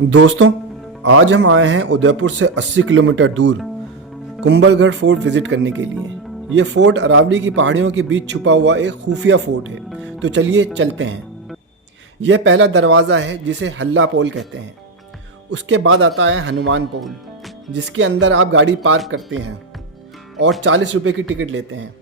दोस्तों, आज हम आए हैं उदयपुर से 80 किलोमीटर दूर कुंभलगढ़ फोर्ट विजिट करने के लिए। ये फोर्ट अरावली की पहाड़ियों के बीच छुपा हुआ एक खुफिया फोर्ट है। तो चलिए चलते हैं। यह पहला दरवाज़ा है जिसे हल्ला पोल कहते हैं। उसके बाद आता है हनुमान पोल, जिसके अंदर आप गाड़ी पार्क करते हैं और 40 रुपये की टिकट लेते हैं।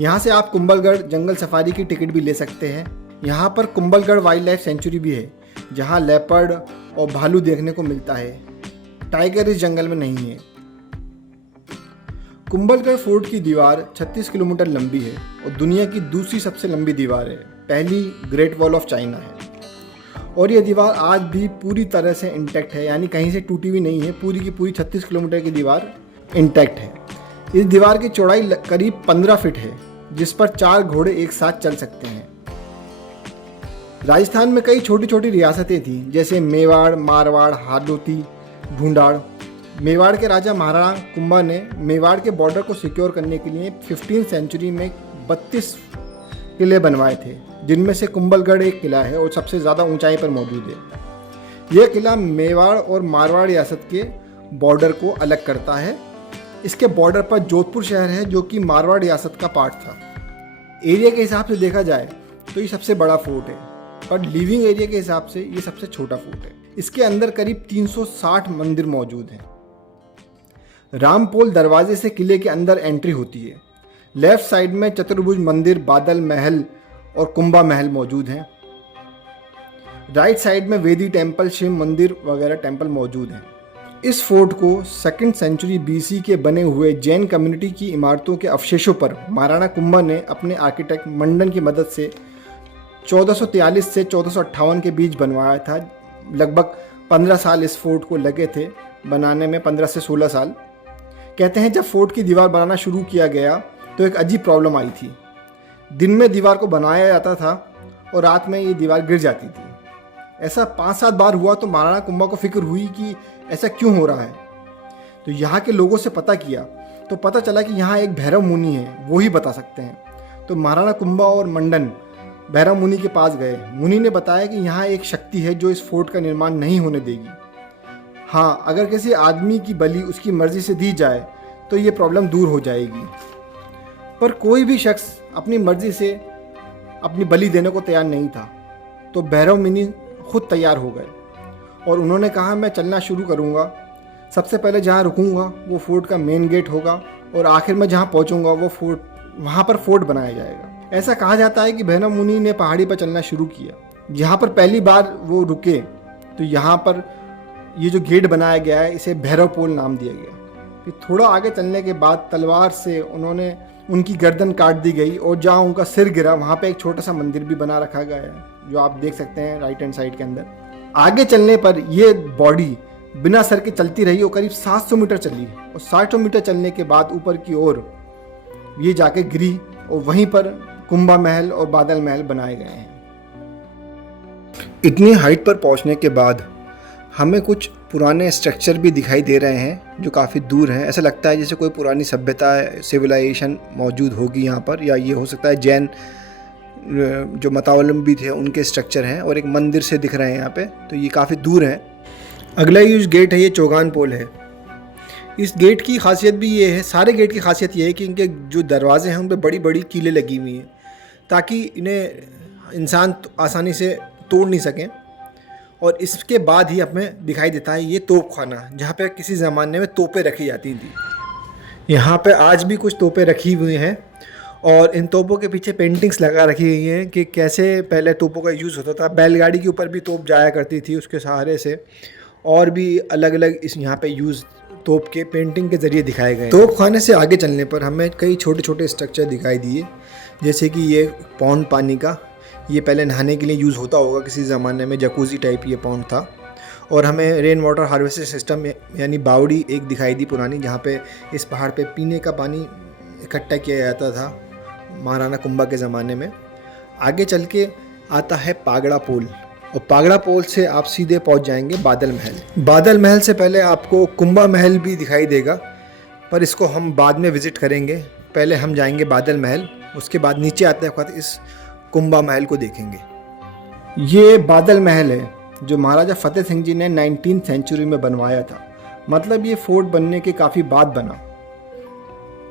यहाँ से आप कुंभलगढ़ जंगल सफारी की टिकट भी ले सकते हैं। यहाँ पर कुंभलगढ़ वाइल्ड लाइफ सेंचुरी भी है, जहाँ लेपर्ड और भालू देखने को मिलता है। टाइगर इस जंगल में नहीं है। कुंभलगढ़ फोर्ट की दीवार 36 किलोमीटर लंबी है और दुनिया की दूसरी सबसे लंबी दीवार है। पहली ग्रेट वॉल ऑफ चाइना है और यह दीवार आज भी पूरी तरह से इंटैक्ट है, यानी कहीं से टूटी हुई नहीं है। पूरी की पूरी 36 किलोमीटर की दीवार इंटैक्ट है। इस दीवार की चौड़ाई करीब 15 फीट है, जिस पर 4 घोड़े एक साथ चल सकते हैं। राजस्थान में कई छोटी छोटी रियासतें थीं, जैसे मेवाड़, मारवाड़, हाडोती, ढूंढाड़। मेवाड़ के राजा महाराणा कुंभा ने मेवाड़ के बॉर्डर को सिक्योर करने के लिए 15वीं सेंचुरी में 32 किले बनवाए थे, जिनमें से कुंभलगढ़ एक किला है और सबसे ज़्यादा ऊंचाई पर मौजूद है। यह किला मेवाड़ और मारवाड़ रियासत के बॉर्डर को अलग करता है। इसके बॉर्डर पर जोधपुर शहर है, जो कि मारवाड़ रियासत का पार्ट था। एरिया के हिसाब से देखा जाए तो ये सबसे बड़ा फोर्ट है, पर लिविंग एरिया के हिसाब से ये सबसे छोटा फोर्ट है। इसके अंदर करीब 360 मंदिर मौजूद हैं। रामपोल दरवाजे से किले के अंदर एंट्री होती है। लेफ्ट साइड में चतुर्भुज मंदिर, बादल महल और कुंभा महल मौजूद हैं। राइट साइड में वेदी टेम्पल, शिव मंदिर वगैरह टेम्पल मौजूद हैं। इस फोर्ट को 2nd सेंचुरी BC के बने हुए जैन कम्युनिटी की इमारतों के अवशेषों पर महाराणा कुंभा ने अपने आर्किटेक्ट मंडन की मदद से 1443 से 1458 के बीच बनवाया था। लगभग 15 साल इस फोर्ट को लगे थे बनाने में, 15 से 16 साल। कहते हैं जब फोर्ट की दीवार बनाना शुरू किया गया तो एक अजीब प्रॉब्लम आई थी। दिन में दीवार को बनाया जाता था और रात में ये दीवार गिर जाती थी। ऐसा 5-7 बार हुआ तो महाराणा कुंभा को फिक्र हुई कि ऐसा क्यों हो रहा है। तो यहाँ के लोगों से पता किया तो पता चला कि यहाँ एक भैरव मुनि है, वो ही बता सकते हैं। तो महाराणा कुंभा और मंडन भैरव मुनि के पास गए। मुनि ने बताया कि यहाँ एक शक्ति है जो इस फोर्ट का निर्माण नहीं होने देगी। हाँ, अगर किसी आदमी की बलि उसकी मर्जी से दी जाए तो ये प्रॉब्लम दूर हो जाएगी। पर कोई भी शख्स अपनी मर्जी से अपनी बलि देने को तैयार नहीं था। तो भैरव मुनि खुद तैयार हो गए और उन्होंने कहा, मैं चलना शुरू करूँगा। सबसे पहले जहाँ रुकूँगा वो फोर्ट का मेन गेट होगा और आखिर में जहाँ पहुँचूँगा वहाँ पर फोर्ट बनाया जाएगा। ऐसा कहा जाता है कि भैरव मुनि ने पहाड़ी पर चलना शुरू किया। यहाँ पर पहली बार वो रुके तो यहाँ पर ये जो गेट बनाया गया है, इसे भैरव पोल नाम दिया गया। फिर थोड़ा आगे चलने के बाद तलवार से उनकी गर्दन काट दी गई और जहाँ उनका सिर गिरा वहाँ पे एक छोटा सा मंदिर भी बना रखा गया है, जो आप देख सकते हैं राइट हैंड साइड के अंदर। आगे चलने पर ये बॉडी बिना सर के चलती रही और करीब 700 मीटर चली और 700 मीटर चलने के बाद ऊपर की ओर ये जाके गिरी और वहीं पर कुंभा महल और बादल महल बनाए गए हैं। इतनी हाइट पर पहुंचने के बाद हमें कुछ पुराने स्ट्रक्चर भी दिखाई दे रहे हैं जो काफ़ी दूर हैं। ऐसा लगता है जैसे कोई पुरानी सभ्यता, सिविलाइजेशन मौजूद होगी यहाँ पर, या ये हो सकता है जैन जो मतावलंबी थे उनके स्ट्रक्चर हैं। और एक मंदिर से दिख रहे हैं यहाँ पे, तो ये काफ़ी दूर हैं। अगला ये गेट है, ये चौगान पोल है। इस गेट की खासियत भी ये है, सारे गेट की खासियत ये है कि इनके जो दरवाजे हैं उन पर बड़ी बड़ी कीलें लगी हुई हैं, ताकि इन्हें इंसान आसानी से तोड़ नहीं सकें। और इसके बाद ही हमें दिखाई देता है ये तोप खाना, जहाँ पे किसी ज़माने में तोपें रखी जाती थी। यहाँ पे आज भी कुछ तोपें रखी हुई हैं और इन तोपों के पीछे पेंटिंग्स लगा रखी गई हैं कि कैसे पहले तोपों का यूज़ होता था। बैलगाड़ी के ऊपर भी तोप जाया करती थी उसके सहारे से, और भी अलग अलग इस यहाँ पे यूज़ तोप के पेंटिंग के ज़रिए दिखाए गए। तोप खाने से आगे चलने पर हमें कई छोटे छोटे स्ट्रक्चर दिखाई दिए, जैसे कि ये पॉन्ड पानी का, ये पहले नहाने के लिए यूज़ होता होगा किसी ज़माने में, जकूज़ी टाइप ये पॉन्ड था। और हमें रेन वाटर हार्वेस्टिंग सिस्टम यानी बावड़ी एक दिखाई दी पुरानी, जहाँ पे इस पहाड़ पे पीने का पानी इकट्ठा किया जाता था महाराणा कुंभा के ज़माने में। आगे चल के आता है पागड़ा पोल, और पागड़ा पोल से आप सीधे पहुंच जाएंगे बादल महल। बादल महल से पहले आपको कुंभा महल भी दिखाई देगा, पर इसको हम बाद में विज़िट करेंगे। पहले हम जाएंगे बादल महल, उसके बाद नीचे आते वक्त इस कुंभा महल को देखेंगे। ये बादल महल है, जो महाराजा फतेह सिंह जी ने 19th सेंचुरी में बनवाया था। मतलब ये फोर्ट बनने के काफ़ी बाद बना।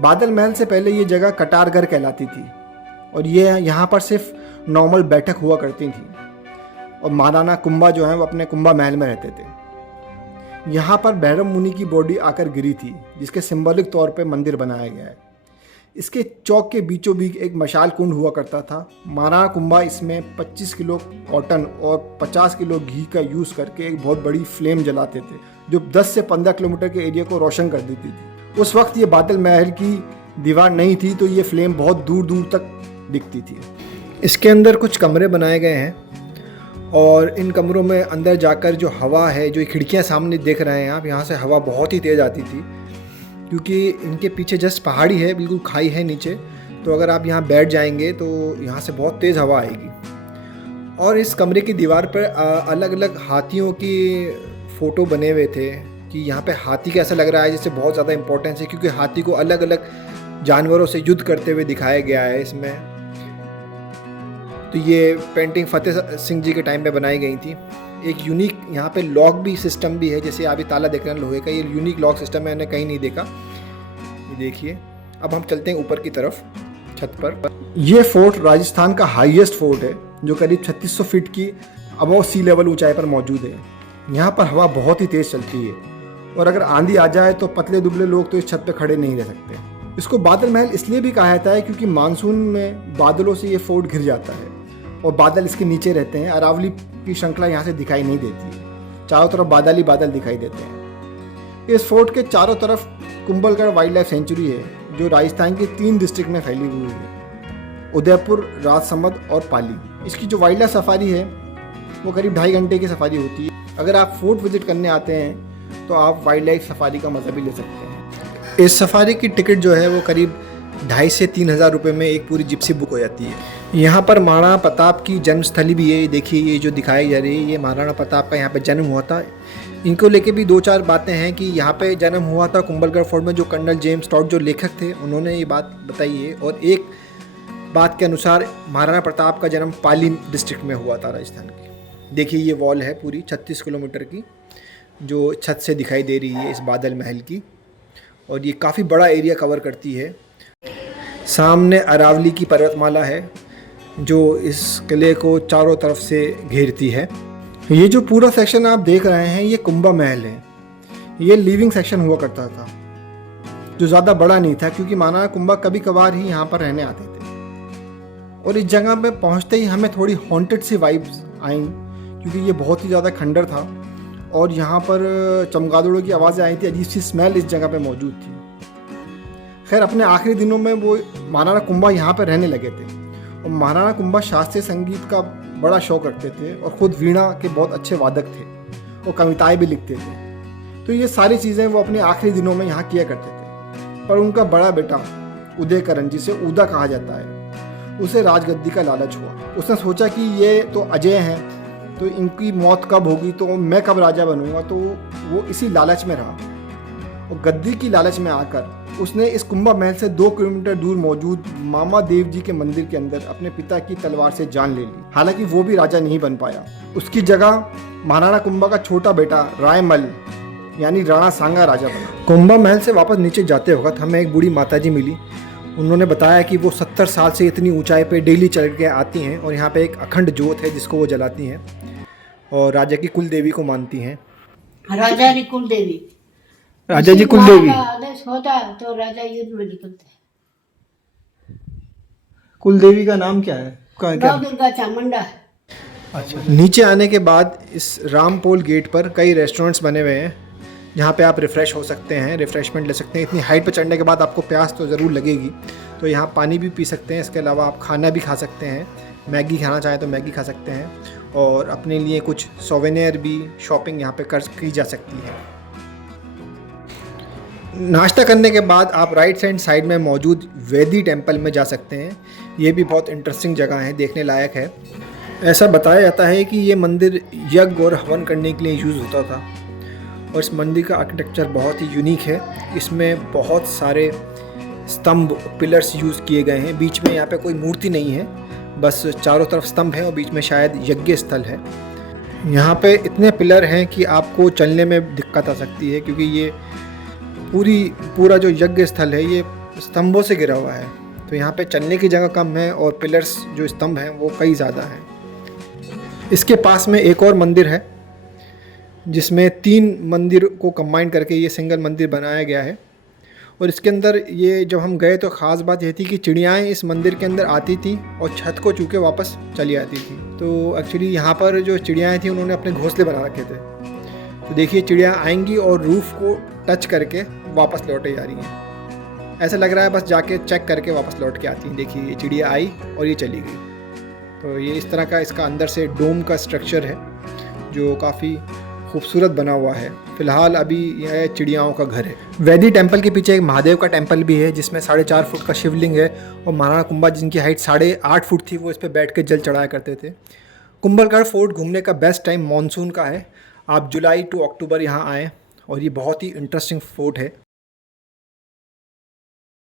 बादल महल से पहले ये जगह कटारगढ़ कहलाती थी और ये यहाँ पर सिर्फ नॉर्मल बैठक हुआ करती थी और महाराणा कुंभा जो है वो अपने कुंभा महल में रहते थे। यहाँ पर भैरव मुनि की बॉडी आकर गिरी थी, जिसके सिंबॉलिक तौर पे मंदिर बनाया गया है। इसके चौक के बीचों बीच एक मशाल कुंड हुआ करता था। महाराणा कुंभा इसमें 25 किलो कॉटन और 50 किलो घी का यूज़ करके एक बहुत बड़ी फ्लेम जलाते थे, जो 10 से 15 किलोमीटर के एरिया को रोशन कर देती थी। उस वक्त ये बादल महल की दीवार नहीं थी, तो ये फ्लेम बहुत दूर दूर तक दिखती थी। इसके अंदर कुछ कमरे बनाए गए हैं और इन कमरों में अंदर जाकर जो हवा है, जो खिड़कियां सामने देख रहे हैं आप, यहाँ से हवा बहुत ही तेज़ आती थी, क्योंकि इनके पीछे जस्ट पहाड़ी है, बिल्कुल खाई है नीचे। तो अगर आप यहाँ बैठ जाएंगे तो यहाँ से बहुत तेज़ हवा आएगी। और इस कमरे की दीवार पर अलग अलग हाथियों की फ़ोटो बने हुए थे कि यहाँ पे हाथी कैसा लग रहा है, जिससे बहुत ज़्यादा इंपॉर्टेंस है, क्योंकि हाथी को अलग अलग जानवरों से युद्ध करते हुए दिखाया गया है इसमें। तो ये पेंटिंग फतेह सिंह जी के टाइम में बनाई गई थी। एक यूनिक यहाँ पे लॉक भी सिस्टम भी है, जैसे अभी ताला देख रहे हैं लोहे का, ये यूनिक लॉक सिस्टम मैंने कहीं नहीं देखा। ये देखिए। अब हम चलते हैं ऊपर की तरफ, छत पर। ये फोर्ट राजस्थान का हाईएस्ट फोर्ट है, जो करीब 3600 फीट की अबव सी लेवल ऊंचाई पर मौजूद है। यहाँ पर हवा बहुत ही तेज़ चलती है और अगर आंधी आ जाए तो पतले दुबले लोग तो इस छत पर खड़े नहीं रह सकते। इसको बादल महल इसलिए भी कहा जाता है क्योंकि मानसून में बादलों से ये फोर्ट घिर जाता है और बादल इसके नीचे रहते हैं। अरावली की श्रृंखला यहाँ से दिखाई नहीं देती है, चारों तरफ बादल ही बादल दिखाई देते हैं। इस फोर्ट के चारों तरफ कुंभलगढ़ वाइल्ड लाइफ सेंचुरी है, जो राजस्थान के 3 डिस्ट्रिक्ट में फैली हुई है, उदयपुर, राजसमंद और पाली। इसकी जो वाइल्ड लाइफ सफारी है वो करीब 2.5 घंटे की सफारी होती है। अगर आप फोर्ट विजिट करने आते हैं तो आप वाइल्ड लाइफ सफारी का मज़ा भी ले सकते हैं। इस सफारी की टिकट जो है वो करीब 2,500 से 3,000 रुपये में एक पूरी जिप्सी बुक हो जाती है। यहाँ पर महाराणा प्रताप की जन्मस्थली भी है। देखिए ये जो दिखाई जा रही है, ये महाराणा प्रताप का यहाँ पे जन्म हुआ था। इनको लेके भी 2-4 बातें हैं कि यहाँ पे जन्म हुआ था कुंभलगढ़ फोर्ट में। जो कर्नल जेम्स टॉड जो लेखक थे उन्होंने ये बात बताई है। और एक बात के अनुसार महाराणा प्रताप का जन्म पाली डिस्ट्रिक्ट में हुआ था राजस्थान की। देखिए ये वॉल है पूरी 36 किलोमीटर की, जो छत से दिखाई दे रही है इस बादल महल की, और ये काफ़ी बड़ा एरिया कवर करती है। सामने अरावली की पर्वतमाला है जो इस किले को चारों तरफ से घेरती है। ये जो पूरा सेक्शन आप देख रहे हैं ये कुंभा महल है। ये लिविंग सेक्शन हुआ करता था, जो ज़्यादा बड़ा नहीं था, क्योंकि महाराणा कुंभा कभी कभार ही यहाँ पर रहने आते थे। और इस जगह पे पहुँचते ही हमें थोड़ी हॉन्टेड सी वाइब्स आई, क्योंकि ये बहुत ही ज़्यादा खंडर था और यहाँ पर चमगादड़ों की आवाज़ें आई थी। अजीब सी स्मेल इस जगह पे मौजूद थी। खैर अपने आखिरी दिनों में वो महाराणा कुंभा यहाँ पर रहने लगे थे और महाराणा कुंभा शास्त्रीय संगीत का बड़ा शौक रखते थे और ख़ुद वीणा के बहुत अच्छे वादक थे और कविताएं भी लिखते थे। तो ये सारी चीज़ें वो अपने आखिरी दिनों में यहाँ किया करते थे। पर उनका बड़ा बेटा उदयकरण, जिसे उदा कहा जाता है, उसे राजगद्दी का लालच हुआ। उसने सोचा कि ये तो अजय हैं, तो इनकी मौत कब होगी, तो मैं कब राजा बनूंगा। तो वो इसी लालच में रहा और गद्दी की लालच में आकर उसने इस कुंभा महल से 2 किलोमीटर दूर मौजूद मामा देव जी के मंदिर के अंदर अपने पिता की तलवार से जान ले ली। हालांकि वो भी राजा नहीं बन पाया। उसकी जगह महाराणा कुंभा का छोटा बेटा रायमल यानी राणा सांगा राजा बना। कुंभा महल से वापस नीचे जाते वक्त हमें एक बूढ़ी माताजी मिली। उन्होंने बताया कि वो 70 साल से इतनी ऊंचाई पे डेली चढ़ के आती हैं और यहाँ पे एक अखंड जोत है जिसको वो जलाती हैं और राजा की कुल देवी को मानती हैं। राजा की कुल देवी, राजा जी कुल देवी आदेश होता तो राजा युद्ध में निकलते। कुल देवी का नाम क्या है? नौ दुर्गा चामुंडा। अच्छा। नीचे आने के बाद इस रामपोल गेट पर कई रेस्टोरेंट्स बने हुए हैं जहाँ पे आप रिफ़्रेश हो सकते हैं, रिफ़्रेशमेंट ले सकते हैं। इतनी हाइट पर चढ़ने के बाद आपको प्यास तो ज़रूर लगेगी, तो यहाँ पानी भी पी सकते हैं। इसके अलावा आप खाना भी खा सकते हैं, मैगी खाना चाहें तो मैगी खा सकते हैं और अपने लिए कुछ सोवेनियर भी शॉपिंग यहाँ पे की जा सकती है। नाश्ता करने के बाद आप राइट हैंड साइड में मौजूद वेदी टेम्पल में जा सकते हैं। ये भी बहुत इंटरेस्टिंग जगह है, देखने लायक है। ऐसा बताया जाता है कि ये मंदिर यज्ञ और हवन करने के लिए यूज़ होता था और इस मंदिर का आर्किटेक्चर बहुत ही यूनिक है। इसमें बहुत सारे स्तंभ, पिलर्स यूज़ किए गए हैं। बीच में यहाँ पे कोई मूर्ति नहीं है, बस चारों तरफ स्तंभ है और बीच में शायद यज्ञ स्थल है। यहाँ पे इतने पिलर हैं कि आपको चलने में दिक्कत आ सकती है, क्योंकि ये पूरा जो यज्ञ स्थल है ये स्तंभों से घिरा हुआ है। तो यहाँ पे चलने की जगह कम है और पिलर्स जो स्तंभ हैं वो कई ज़्यादा हैं। इसके पास में एक और मंदिर है जिसमें 3 मंदिर को कंबाइन करके ये सिंगल मंदिर बनाया गया है। और इसके अंदर ये जब हम गए तो ख़ास बात ये थी कि चिड़ियाएँ इस मंदिर के अंदर आती थी और छत को छू के वापस चली आती थी। तो एक्चुअली यहाँ पर जो चिड़ियाएँ थी उन्होंने अपने घोंसले बना रखे थे। तो देखिए चिड़िया आएंगी और रूफ़ को टच करके वापस लौटे जा रही हैं। ऐसा लग रहा है बस जाके चेक करके वापस लौट के आती हैं। देखिए ये चिड़िया आई और ये चली गई। तो ये इस तरह का इसका अंदर से डोम का स्ट्रक्चर है जो काफ़ी खूबसूरत बना हुआ है। फिलहाल अभी यह चिड़ियाओं का घर है। वैदी टेम्पल के पीछे एक महादेव का टेम्पल भी है जिसमें 4.5 फुट का शिवलिंग है और महाराणा कुंभा जिनकी हाइट 8.5 फुट थी वो इस पर बैठ के जल चढ़ाया करते थे। कुंभलगढ़ फोर्ट घूमने का बेस्ट टाइम मानसून का है। आप जुलाई टू अक्टूबर यहाँ आएँ और ये बहुत ही इंटरेस्टिंग फोर्ट है।